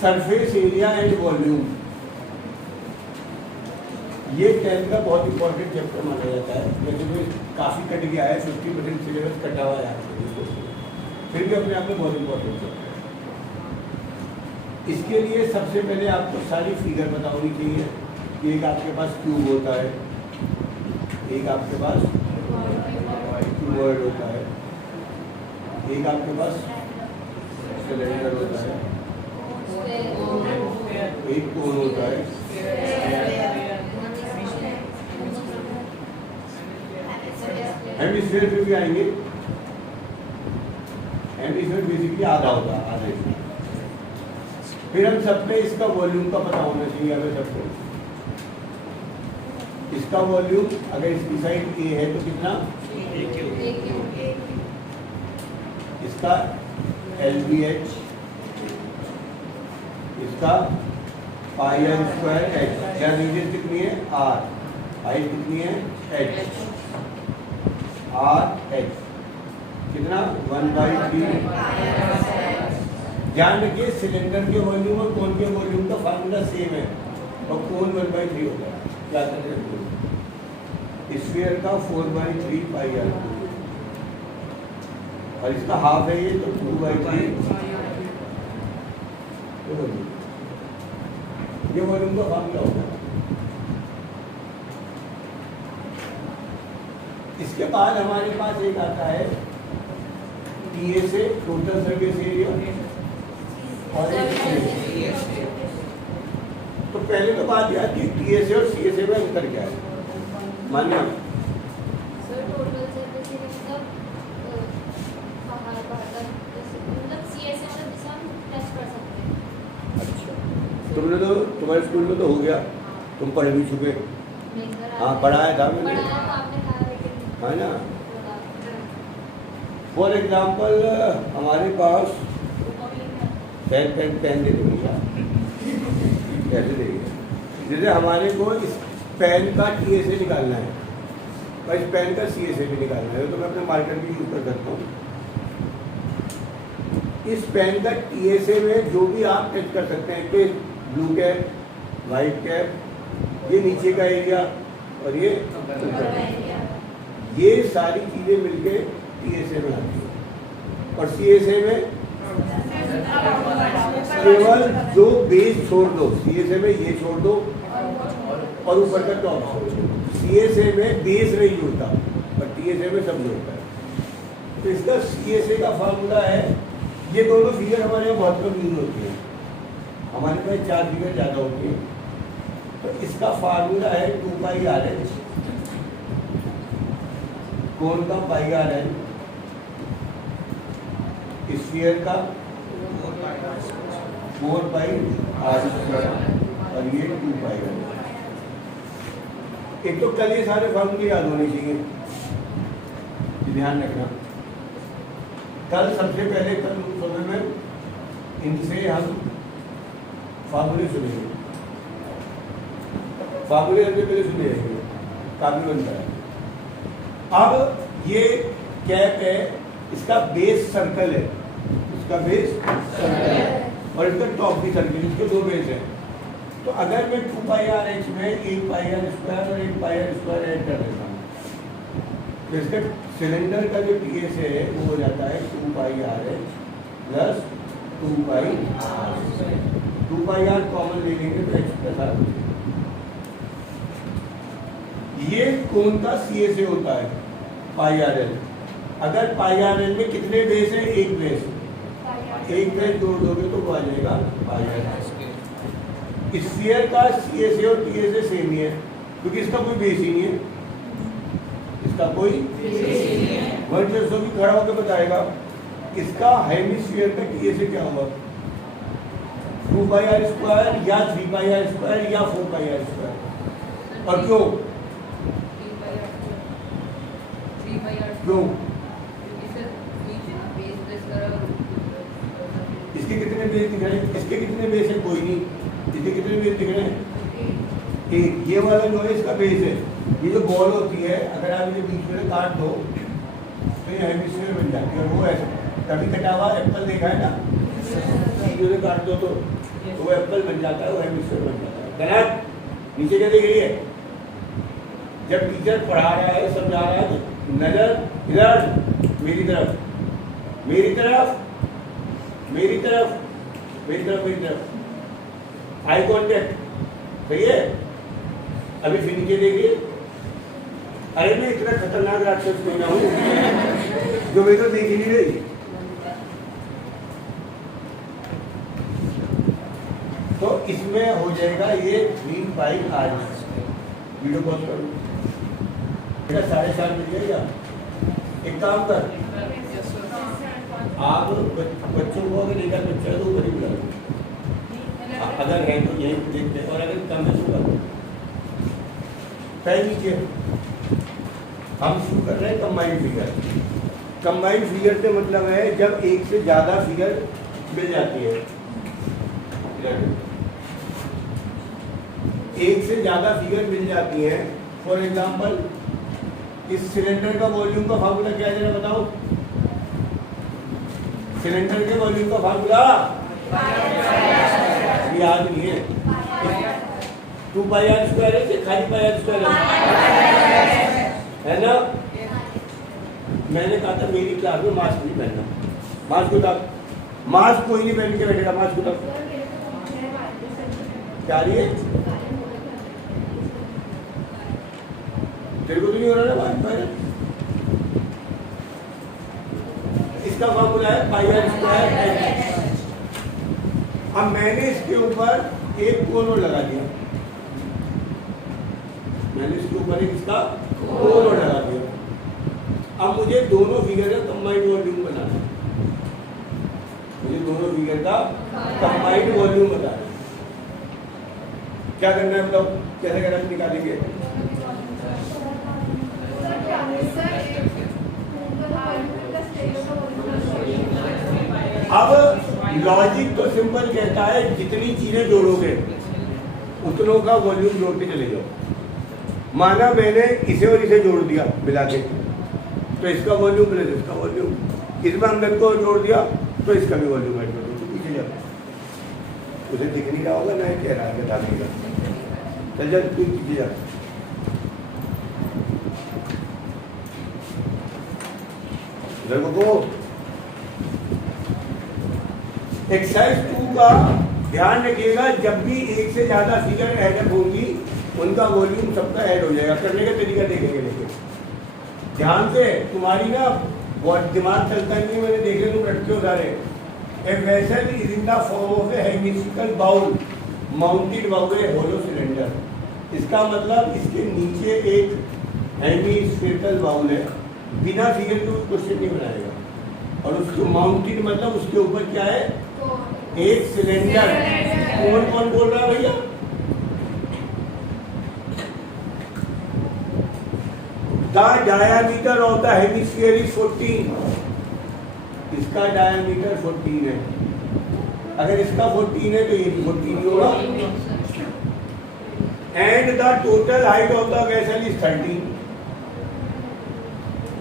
Surface area and volume, ये 10 का बहुत इंपॉर्टेंट चैप्टर माना जाता है। वैसे तो काफ़ी कट गया है, 50% सिलेबस कटा हुआ है आपको, फिर भी अपने आप में बहुत इंपॉर्टेंट चैप्टर है। इसके लिए सबसे पहले आपको सारी फिगर पता होनी चाहिए। एक आपके पास क्यूब होता है, एक आपके पास क्यूबॉइड होता है, एक आपके पास सिलेंडर होता है, एक कोन होता है, हेमिस्फीयर पे भी आएंगे। हेमिस्फीयर बेसिकली आधा होता है, आधा इसका। फिर हम सब में इसका वॉल्यूम का पता होना चाहिए हमें सबको। इसका वॉल्यूम अगर इसकी साइड ए है तो कितना, इसका LBH, इसका पाई आर स्क्वायर एच, क्या रेडियस कितनी है R, हाइट कितनी है h, RH कितना 1/3। ध्यान रखिए सिलेंडर के वॉल्यूम और कोन के वॉल्यूम का फार्मूला सेम है और कोन 1/3 होता है। क्या करते हैं, स्फीयर का 4/3 पाई आर और इसका हाफ है ये तो 2/3। ये वॉल्यूम का फार्मूला होता है। इसके बाद हमारे पास एक आता है TSA, टोटल सरफेस एरिया, और तो पहले तो बात याद की TSA और CSA में अंतर क्या है। मानिए अच्छा, तुम्हारे स्कूल में तो हो गया, तुम पढ़ भी चुके। हाँ पढ़ाया था मैंने, है ना। फॉर एग्जाम्पल हमारे पास पेन दे दूँगा, कैसे देंगे, जैसे हमारे को इस पेन का TSA निकालना है और इस पेन का CSA भी निकालना है, तो मैं अपने मार्कर भी यूज कर सकता हूँ। इस पेन का TSA में जो भी आप टच कर सकते हैं कि ब्लू कैप, वाइट कैप, ये नीचे का एरिया और ये ये सारी चीज़ें मिलके TSA में आती है। और CSA में केवल जो बेस छोड़ दो, CSA में ये छोड़ दो और ऊपर का टॉप छोड़ दो। CSA में बेस नहीं जुड़ता और TSA में सब जुड़ता है। तो इसका CSA का फार्मूला है, ये दोनों फिगर हमारे यहाँ बहुत कम यूज होती है, हमारे पास 4 फिगर ज़्यादा होती है। तो इसका फार्मूला है 2πRH, कोण का πRN, स्फीयर का 4πr² और ये 2πRN। एक तो कल ये सारे फार्मूले याद होने चाहिए, ध्यान रखना। कल सबसे पहले कल समय में इनसे हम फार्मूले सुनेंगे, फार्मूले हमने पहले सुने रहेंगे, काफी बनता है। अब ये कैप है, इसका बेस सर्कल है, इसका बेस सर्कल है और इसका टॉप भी सर्कल, इसके दो बेस हैं। तो अगर मैं 2πRH में 1πr² और 1πr² ऐड कर देता हूँ तो इसका सिलेंडर का जो TSA है वो हो जाता है 2πRH plus 2πr। 2πr common ले लेंगे तो h+r। ये कोण का CSA होता है πRL। अगर πRL में कितने बेस हैं, एक बेस, एक बेस जोड़ दोगे तो वो आ जाएगा πRL। स्फीयर का CSA और TSA सेम ही है क्योंकि इसका कोई बेस ही नहीं है, इसका कोई वर्ड जो भी खड़ा होकर बताएगा। इसका हेमिस्फीयर का TSA क्या होगा, 2πr² या 3πr² या 4πr²। और क्यों क्यों इसके कितने बेस दिख रहे हैं, इसके कितने बेस है, कोई नहीं। इसके कितने बेस दिख रहे हैं, एक। ये वाला जो है इसका बेस है। ये जो बॉल होती है अगर आप इसे बीच में काट दो तो ये हेमिस्फीयर बन जाती है। और वो ऐसे कभी कटा हुआ एप्पल देखा है ना, सीधे से काट दो तो वो एप्पल बन जाता है, वो हेमिस्फीयर बन जाता है। गलत। नीचे क्या देख रही है? जब टीचर पढ़ा रहा है, समझा रहा है, तो नजर इधर, मेरी तरफ, मेरी तरफ, मेरी तरफ, मेरी तरफ, मेरी तरफ, आई कॉन्टेक्ट, सही है। अभी फिर नीचे देखिए। अरे मैं इतना खतरनाक राक्षस कोई ना हूं जो मैं तो देख ही नहीं रही। तो इसमें हो जाएगा ये 3/r। वीडियो पॉज करो, बेटा 7.5 मिल जाएगा। एक काम कर, आप बच्चों को अगर लेकर बच्चा तो ऊपर ही बुला लो, अगर है तो यही देखते हैं, और अगर कम है तो कर पहले नीचे। हम शुरू कर रहे हैं कंबाइंड फिगर। कंबाइंड फिगर से मतलब है जब एक से ज्यादा फिगर मिल जाती है, एक से ज्यादा फिगर मिल जाती है। फॉर एग्जांपल इस सिलेंडर का वॉल्यूम का फार्मूला क्या है, जरा बताओ। सिलेंडर के वॉल्यूम का फार्मूला याद नहीं है। 2πr² है, खाली πr² है ना। मैंने कहा था मेरी क्लास में मास्क नहीं पहनना, मास्क उठा, मास्क कोई नहीं पहन के बैठेगा, मास्क उठा। क्या रही है? तेरे को तो नहीं हो रहा ना मास्क पहन? इसका फॉर्मूला है πr²। अब मैंने इसके ऊपर एक कोन और लगा दिया, मैंने इसके ऊपर एक इसका कोन और लगा दिया। अब मुझे दोनों फिगर का कंबाइंड वॉल्यूम बनाना है, मुझे दोनों फिगर का कंबाइंड वॉल्यूम बताना है। क्या करना है बताओ, कैसे करना निकालेंगे? अब लॉजिक तो सिंपल कहता है जितनी चीजें जोड़ोगे उतनों का वॉल्यूम जोड़ते चले जाओ। माना मैंने इसे और इसे जोड़ दिया मिला के, तो इसका वॉल्यूम प्लस इसका वॉल्यूम, इसमें अंदर को जोड़ दिया तो इसका भी वॉल्यूम ऐड कर दो, तो पीछे जाओ। उसे दिख नहीं रहा होगा, मैं कह रहा बता देगा। चल जा तू पीछे जा। इधर को एक्सरसाइज 2 का ध्यान रखिएगा, जब भी एक से ज्यादा फिगर ऐड होंगी उनका वॉल्यूम सबका ऐड हो जाएगा। करने का तरीका देखेंगे, लेकिन ध्यान से, तुम्हारी ना बहुत दिमाग चलता नहीं, मैंने देखे तुम रटके उतारे। A vessel is in the form of a hemispherical bowl mounted bowl a hollow cylinder. इसका मतलब इसके नीचे एक हेमिस्फेरिकल बाउल है, बिना फिगर के क्वेश्चन नहीं बनाएगा। और उसको माउंटेड मतलब उसके ऊपर क्या है, एक सिलेंडर। कौन कौन बोल रहा है भैया? The diameter of the hemisphere is 14। इसका डायामीटर 14 है। अगर इसका 14 है तो ये 14 होगा। And the total height of the vessel is 13।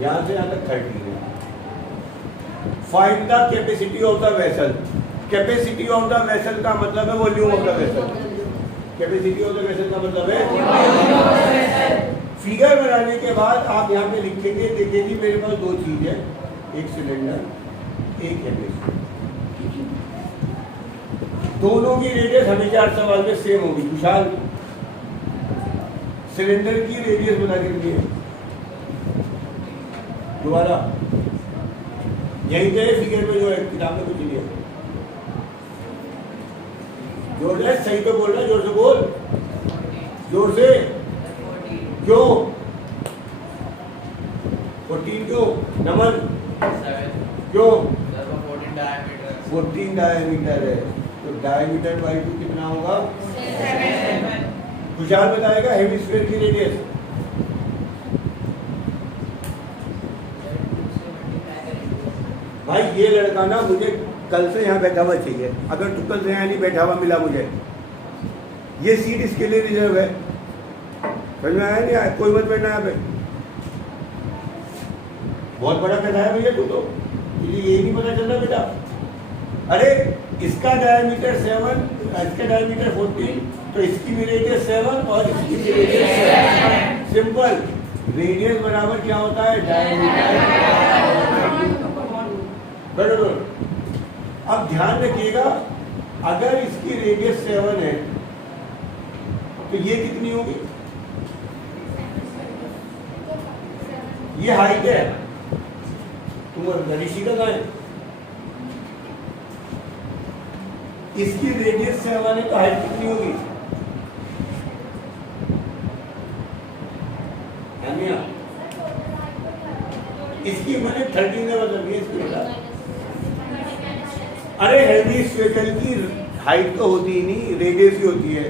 यहां से यहां तक 13 है। Find the capacity of the vessel. Capacity of the vessel का मतलब है volume of the vessel. Capacity of the vessel का मतलब है। फिगर बनाने के बाद आप यहाँ पे लिखेंगे, देखेंगे मेरे पास दो चीज है, एक सिलेंडर, एक हेमिस्फीयर। दोनों की रेडियस हमेशा हर सवाल में सेम होगी। विशाल, सिलेंडर की रेडियस बता के है दोबारा, यही पे फिगर में जो है, किताब में कुछ नहीं है। जोर से, सही तो बोल रहा है, जोर से बोल, जोर से। क्यों 14? क्यों नमन? क्यों 14 डायमीटर है, तो डायमीटर बाई 2 कितना होगा? 7। खुशहाल बताएगा हेमिस्फीयर की रेडियस। भाई ये लड़का ना मुझे कल से यहाँ बैठा हुआ चाहिए। अगर तू कल से यहाँ नहीं बैठा हुआ मिला मुझे, ये सीट इसके लिए रिजर्व है। समझ में आया नहीं आया? कोई मत बैठना यहाँ पे। बहुत बड़ा पैसा है भैया तू तो, तुझे यही नहीं पता चल रहा बेटा। अरे इसका डायमीटर 7, इसका डायमीटर 14, तो इसकी भी रेडियस 7 और इसकी भी रेडियस 7। सिंपल, रेडियस बराबर क्या होता है? डायमीटर। बराबर। अब ध्यान रखिएगा, अगर इसकी रेडियस 7 है तो ये कितनी होगी? ये हाइट है, तुम ऋषि का है, इसकी रेडियस 7 है तो हाइट कितनी होगी? इसकी मैंने 13 ने बदल दिया इसकी बता। अरे हेमी स्फेरिकल की हाइट तो होती ही नहीं, रेडियस ही होती है।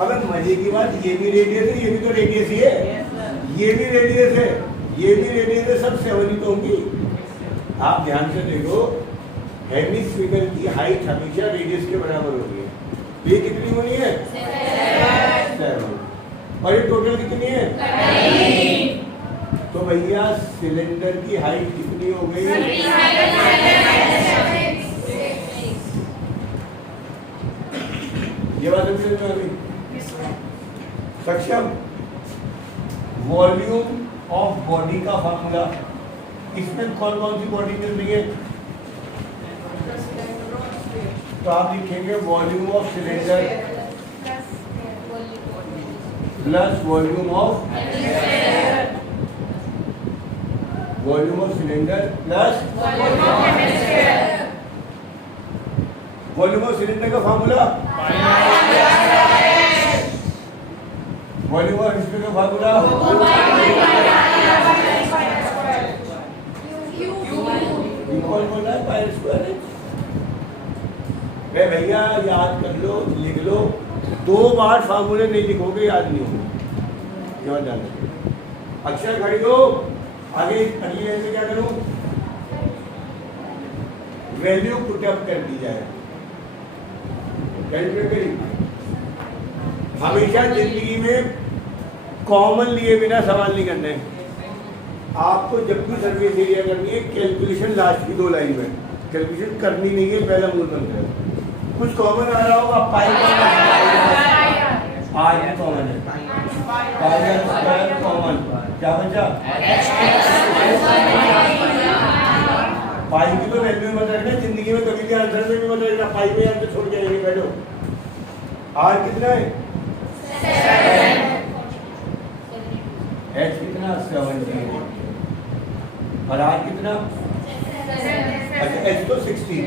अब मजे की बात, ये भी रेडियस है, ये भी तो रेडियस ही है, ये भी रेडियस है, ये भी रेडियस है, सब 7 ही तो होंगी। आप ध्यान से देखो, हेमिस्फेरिकल की हाइट हमेशा रेडियस के बराबर होती है। ये कितनी होनी है? 7। और ये टोटल कितनी है? 13। तो भैया सिलेंडर की हाइट कितनी हो गई? ये बात समझ में आ गई? सक्षम, वॉल्यूम ऑफ बॉडी का फार्मूला, इसमें कौन कौन सी बॉडी मिल रही है? तो आप लिखेंगे volume of cylinder plus volume of cylinder plus volume of cylinder का फार्मूला, वॉल्यूम ऑफ हेमिस्फीयर का फार्मूला कौन बोल रहा है? पाई स्क्वायर है भैया, याद कर लो, लिख लो। 2 बार फार्मूले नहीं लिखोगे, याद नहीं होंगे। याद जाना अक्षर खड़ी हो। आगे अगली लाइन में क्या करूं? वैल्यू पुटअप कर दी जाए, कैलकुलेट करिए। हमेशा जिंदगी में कॉमन लिए बिना सवाल नहीं करने। आपको जब भी सर्विस एरिया करनी है, कैलकुलेशन लास्ट की 2 लाइन में कैलकुलेशन करनी नहीं है, पहला मूल मंत्र है। कुछ कॉमन आ रहा होगा, पाई आज कॉमन है, पाई कॉमन, क्या बचा? पाई की तो वैल्यू मत रखना, जिंदगी में कभी भी आंसर में भी मत रखना, पाई में आंसर छोड़ के आएंगे। बैठो, आर कितना है? 7। एच कितना? 70। और आर कितना? अच्छा, एच तो 60,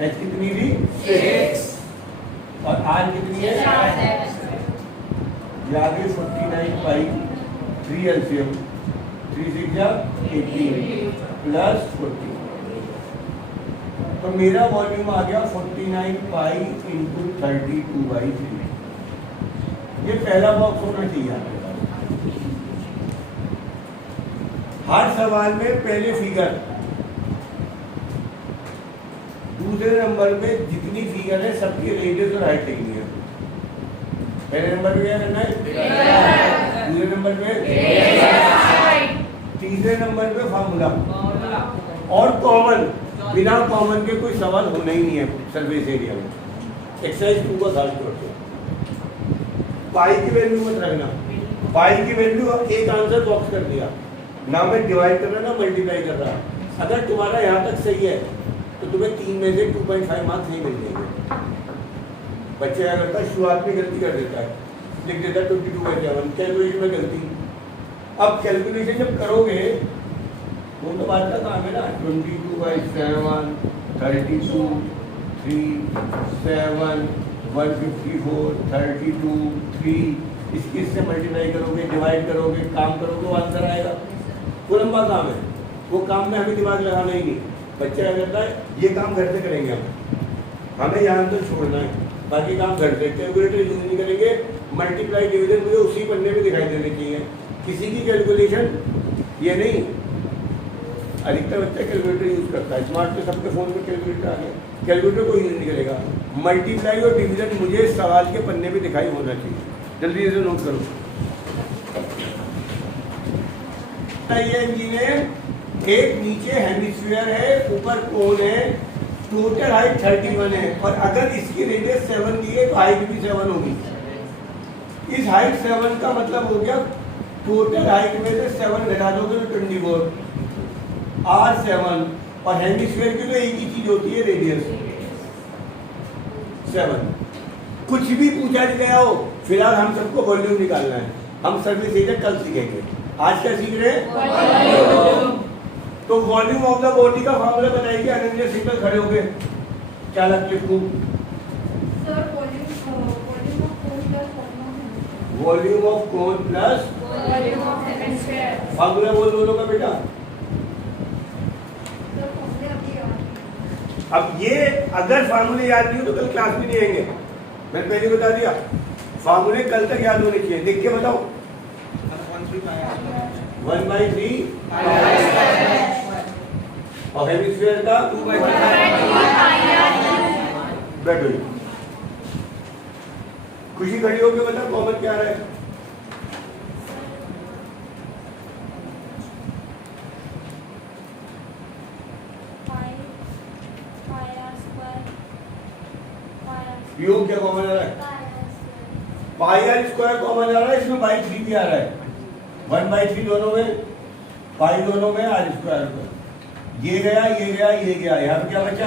एच कितनी थी? 6। और आर कितनी है? आगे 49 पाई 3 एलसीएम, 3 6 जा 18 प्लस 40। तो मेरा वॉल्यूम आ गया 49 पाई इंटू 32/3। ये पहला बॉक्स होना चाहिए आपके पास। हर सवाल में पहले फिगर, दूसरे नंबर में जितनी फिगर है सबकी रेडियस और हाइट लिखनी है। पहले नंबर पे क्या करना है? दूसरे नंबर पे, तीसरे नंबर पे फार्मूला और कॉमन। बिना कॉमन के कोई सवाल होना ही नहीं है सर्विस एरिया में। एक्सरसाइज 2 का खास तौर पे पाई की वैल्यू मत रखना। पाई की वैल्यू एक आंसर बॉक्स कर दिया, ना मैं डिवाइड कर रहा ना मल्टीप्लाई कर रहा। अगर तुम्हारा यहाँ तक सही है तो तुम्हें 3 में से 2.5 मार्क्स नहीं मिल जाएंगे। बच्चे क्या करता है, शुरुआत में गलती कर देता है, लिख देता है 22/7, कैलकुलेशन में गलती। अब कैलकुलेशन जब करोगे वो तो बात का काम है ना, 22/7, 32, 3, 7, 154, 32, 3, इससे मल्टीप्लाई करोगे, डिवाइड करोगे, काम करोगे, वो आंसर आएगा। वो लंबा काम है, वो काम में हमें दिमाग लगाना ही नहीं। बच्चा क्या करता है, ये काम घर से करेंगे हमें यहाँ तो छोड़ना है, बाकी काम घर से। कैलकुलेटर यूज नहीं करेंगे, मल्टीप्लाई डिवीजन मुझे उसी पन्ने में दिखाई देने चाहिए। किसी की कैलकुलेशन ये नहीं, अधिकतर बच्चा कैलकुलेटर यूज करता है। स्मार्ट पे सबके फोन में कैलकुलेटर आ गया, कैलकुलेटर को यूज नहीं करेगा। मल्टीप्लाई और डिवीजन मुझे सवाल के पन्ने में दिखाई होना चाहिए। जल्दी से नोट करो। इंजीनियर, एक नीचे हेमिस्फीयर है, ऊपर कोन है, टोटल हाइट 31 है और अगर इसकी रेडियस 7 दी है तो हाइट भी 7 होगी। इस हाइट 7 का मतलब हो गया टोटल हाइट में से 7 घटा दोगे तो 24 R7 और हेमिस्फीयर की तो एक ही चीज होती है रेडियस 7। कुछ भी पूछा गया हो, फिलहाल हम सबको वॉल्यूम निकालना है। हम सर्विस एरिया कल सीखेंगे, आज क्या सीख रहे हैं? तो वॉल्यूम ऑफ द बॉडी का फॉर्मूला बताइए अनन्या सिंगल खड़े हो गए। क्या लग लिखूं? Volume of cone plus formula बोल दोनों का बेटा। अब ये अगर फार्मूले याद नहीं हो तो कल क्लास में नहीं आएंगे। मैंने पहले बता दिया फार्मूले कल तक याद होने चाहिए। देख के बताओ 1/3 और हेमिस्फीयर का 2/3 बैठो। खुशी खड़ी होकर बताओ कॉमन क्या रहा है? योग क्या कॉमन आ रहा है? पाई आर स्क्वायर कॉमन आ रहा है, इसमें बाई 3 भी आ रहा है। 1/3 दोनों में, पाई दोनों में, आर स्क्वायर में। ये गया ये गया ये गया, यहाँ पे क्या बचा?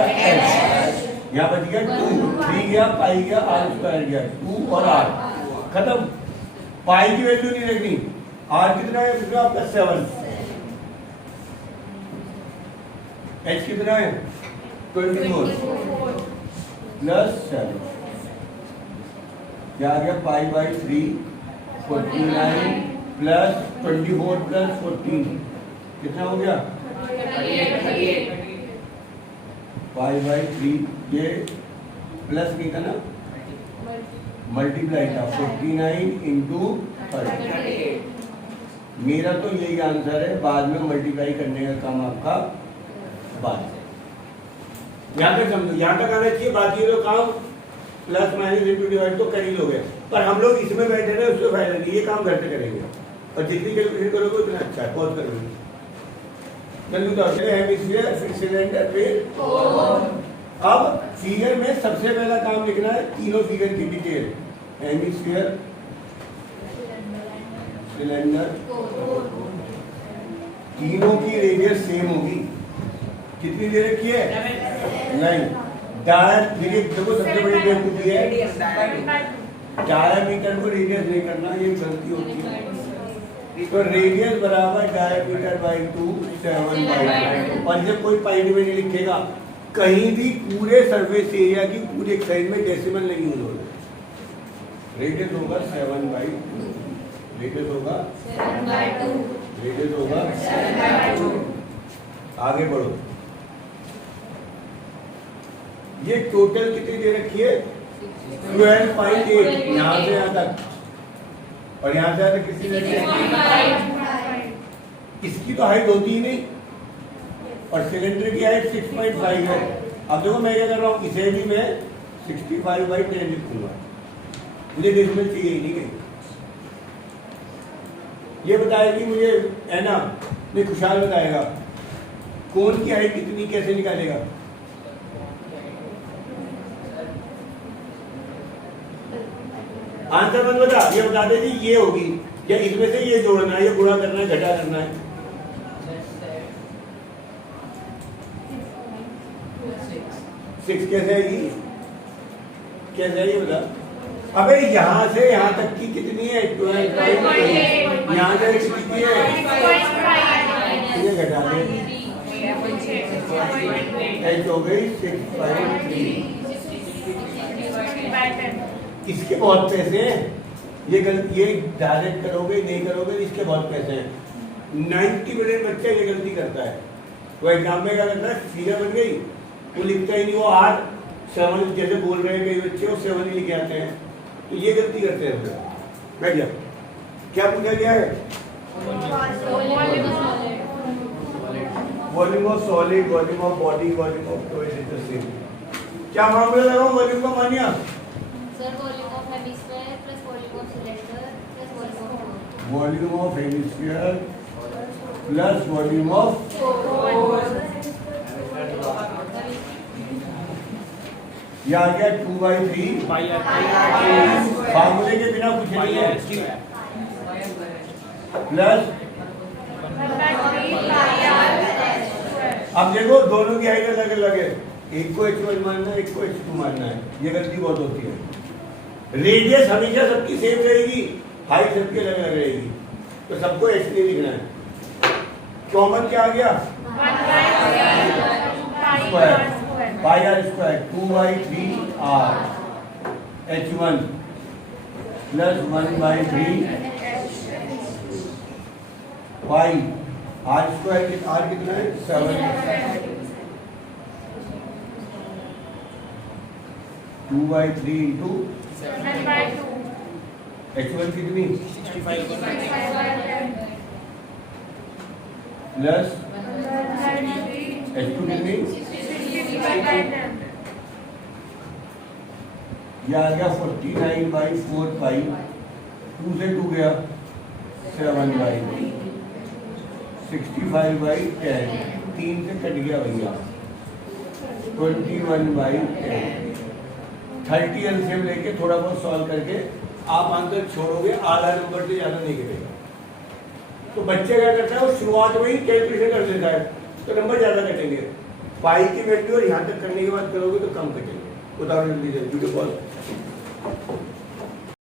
यहाँ बच गया 2, 3 गया, पाई गया, आर स्क्वायर गया, 2 और आर खत्म। पाई की वैल्यू नहीं रखनी। आर कितना है? कितना आपका 7। एच कितना है? 24 प्लस 7 क्या आ गया? पाई/3 49 प्लस 24 प्लस 14 कितना हो गया? पाई/3 ये प्लस नहीं था ना, मल्टीप्लाई था। 49 इंटू 38। मेरा तो यही आंसर है, बाद में मल्टीप्लाई करने का काम आपका बाद में। यहाँ तक समझो, यहाँ तक आना चाहिए। बाकी तो काम प्लस माइनस इंटू डिवाइड तो कर ही लोगे, पर हम लोग इसमें बैठे रहे उससे फायदा नहीं। ये काम घर से करेंगे और जितनी कैलकुलेशन करोगे उतना अच्छा है। पॉज करोगे जल्दी तो हेमिस्फीयर, फिर सिलेंडर, फिर अब फिगर में सबसे पहला काम लिखना है तीनों फिगर की डिटेल। हेमिस्फीयर, सिलेंडर, तीनों की रेडियस सेम होगी। कितनी दे रखी है? नहीं, देखो सबसे बड़ी बेवकूफी है डायमीटर को रेडियस नहीं करना, ये गलती होती है। तो रेडियस बराबर डायमीटर बाई 2 7/2। और जब कोई पॉइंट में नहीं लिखेगा कहीं भी, पूरे सरफेस एरिया की पूरी एक्सरसाइज में डेसिमल नहीं यूज होगा। रेडियस होगा 7/2, रेडियस होगा 7/2, रेडियस होगा 7/2। आगे बढ़ो। ये टोटल कितनी दे रखी है? 12.8 यहाँ से यहाँ तक और यहाँ से यहाँ तक कितनी दे रखी है? इसकी तो हाइट होती ही नहीं और सिलेंडर की हाइट 6.5 है। अब देखो मैं क्या कर रहा हूँ, इसे भी मैं 65/10 लिखूंगा। मुझे डेसिमल चाहिए ही नहीं कहीं। ये बताएगी मुझे है ना, मैं खुशहाल बताएगा कोन की हाइट कितनी कैसे निकालेगा। आंसर मत बता, ये बता दे जी ये होगी या इसमें से ये जोड़ना है, ये गुणा करना है, घटा करना है। 6 कैसे आएगी? कैसे आएगी बता? अबे यहाँ से यहाँ तक की कितनी है? 12.8। यहाँ से कितनी है? ये घटा दे, एच हो गई 6/3। इसके बहुत पैसे हैं। ये डायरेक्ट करोगे नहीं करोगे, इसके बहुत पैसे हैं। 90% बच्चे ये गलती करता है। वो एग्जाम में क्या करता है, फिगर बन गई वो लिखता ही नहीं, वो 8 7 जैसे बोल रहे हैं कई बच्चे, वो 7 ही लिखे आते हैं। तो ये गलती करते हैं। बैठ जा। क्या पूछा गया है? Volume of solid, volume of body, volume of fluid. क्या मामला लगाओ वॉल्यूम का? मानिया sir, volume of hemisphere plus volume of cylinder plus volume of volume of hemisphere plus volume of ये आ गया 2/3 फार्मूले के बिना कुछ नहीं है प्लस। अब देखो दोनों की हाइट अलग अलग है, एक को h1 मानना है, एक को h2 मानना है, ये गलती बहुत होती है। रेडियस हमेशा सबकी सेम रहेगी, हाइट सबकी अलग अलग रहेगी, तो सबको h नहीं लिखना है। कॉमन क्या आ गया pi r square 2/3r h1 plus 1/3 pi r square r कितना है 7 2/3 इंटू h1 कितनी प्लस h2 कितनी, ये आ गया 49/4 पाई, 2 से 2 गया 7/, 65/10, 3 से कट गया भैया 21/10। 30 एलसीएम लेके थोड़ा बहुत सॉल्व करके आप आंसर छोड़ोगे, आधा नंबर से ज्यादा नहीं गिरेगा। तो बच्चे क्या करता है, वो शुरुआत में ही कैलकुलेशन कर देता है, तो नंबर ज्यादा कटेंगे। पाई की वैल्यू और यहाँ तक करने के बाद करोगे तो कम कटेंगे। उदाहरण दीजिए,